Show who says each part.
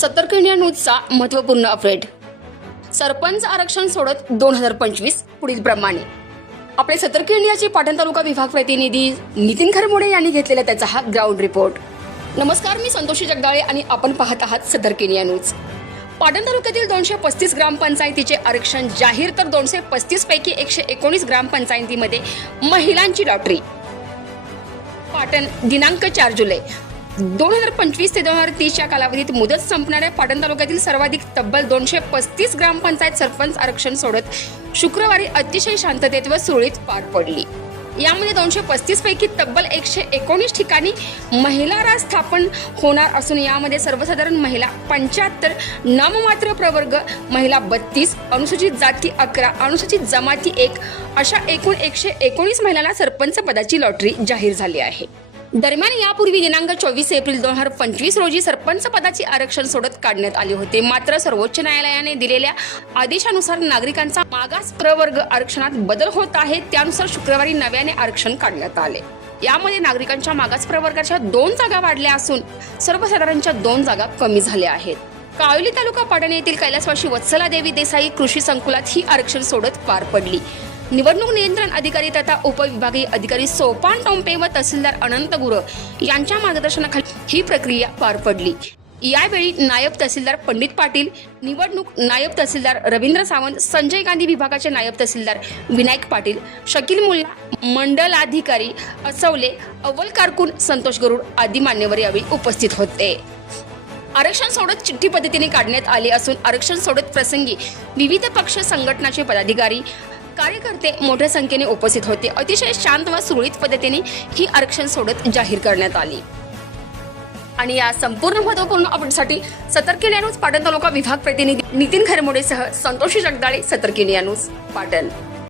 Speaker 1: सतर्क इंडिया न्यूजचा महत्त्वपूर्ण अपडेट. सरपंच आरक्षण सोडत दोन हजार पंचवीस पुढील प्रमाणे. आपले सतर्क इंडियाचे पाटण तालुका विभाग प्रतिनिधी नितीन खरमोडे यांनी घेतलेला त्याचा हा ग्राउंड रिपोर्ट. नमस्कार मी संतोषी जगदाळे आणि आपण पाहत आहात सतर्क इंडिया न्यूज. पाटण तालुक्यातील दोनशे पस्तीस ग्रामपंचायतीचे आरक्षण जाहीर तर दोनशे पस्तीस पैकी एकशे एकोणीस ग्रामपंचायतीमध्ये महिलांची लॉटरी. पाटण दिनांक चार जुलै दोन हजार पंचवीस ते दोन हजार तीसच्या कालावधीत मुदत संपणाऱ्या पाटण तालुक्यातील सर्वाधिक तब्बल दोनशे पस्तीस ग्रामपंचायत सरपंच आरक्षण सोडत शुक्रवारी अतिशय शांततेत व सुरळीत पार पडली. यामध्ये दोनशे पस्तीस पैकी तब्बल एकशे एकोणीस ठिकाणी महिला राज स्थापन होणार असून यामध्ये सर्वसाधारण महिला पंच्याहत्तर नाममात्र प्रवर्ग महिला बत्तीस अनुसूचित जाती अकरा अनुसूचित जमाती एक अशा एकूण एकशे एकोणीस महिलांना सरपंच पदाची लॉटरी जाहीर झाली आहे. दरम्यान यापूर्वी दिनांक चोवीस एप्रिल दोन हजार पंचवीस रोजी सरपंच पदाचे आरक्षण सोडत काढण्यात आले होते. मात्र सर्वोच्च न्यायालयाने दिलेल्या आदेशानुसार नागरिकांचा मागास प्रवर्ग आरक्षणात बदल होत आहे. त्यानुसार शुक्रवारी नव्याने आरक्षण काढण्यात आले. यामध्ये नागरिकांच्या मागास प्रवर्गाच्या दोन जागा वाढल्या असून सर्वसाधारणच्या दोन जागा कमी झाल्या आहेत. कावली तालुका पाटण येथील कैलासवाशी वत्सला देवी देसाई कृषी संकुलात ही आरक्षण सोडत पार पडली. निवडणूक नियंत्रण अधिकारी तथा उपविभागीय अधिकारी सोपान टोंपे व तहसीलदार अनंत गुरु यांच्या मार्गदर्शनाखाली ही प्रक्रिया पार पडली. यावेळी नायब तहसीलदार पंडित पाटील निवडणूक नायब तहसीलदार रवींद्र सावंत संजय गांधी विभागाचे नायब तहसीलदार विनायक पाटील शकील मुल्ला मंडलाधिकारी असवले अव्वल कारकून संतोष गरुड आदी मान्यवर यावेळी उपस्थित होते. आरक्षण सोडत चिठ्ठी पद्धतीने काढण्यात आले असून आरक्षण सोडत प्रसंगी विविध पक्ष संघटनाचे पदाधिकारी कार्यकर्ते मोठ्या संख्येने उपस्थित होते. अतिशय शांत व सुरळीत पद्धतीने ही आरक्षण सोडत जाहीर करण्यात आली. आणि या संपूर्ण महत्त्वपूर्ण अपडेटसाठी सतर्क इंडिया न्यूज पाटण तालुका विभाग प्रतिनिधी नितीन खरमोडेसह संतोषी जगदाळे सतर्क इंडिया न्यूज पाटण.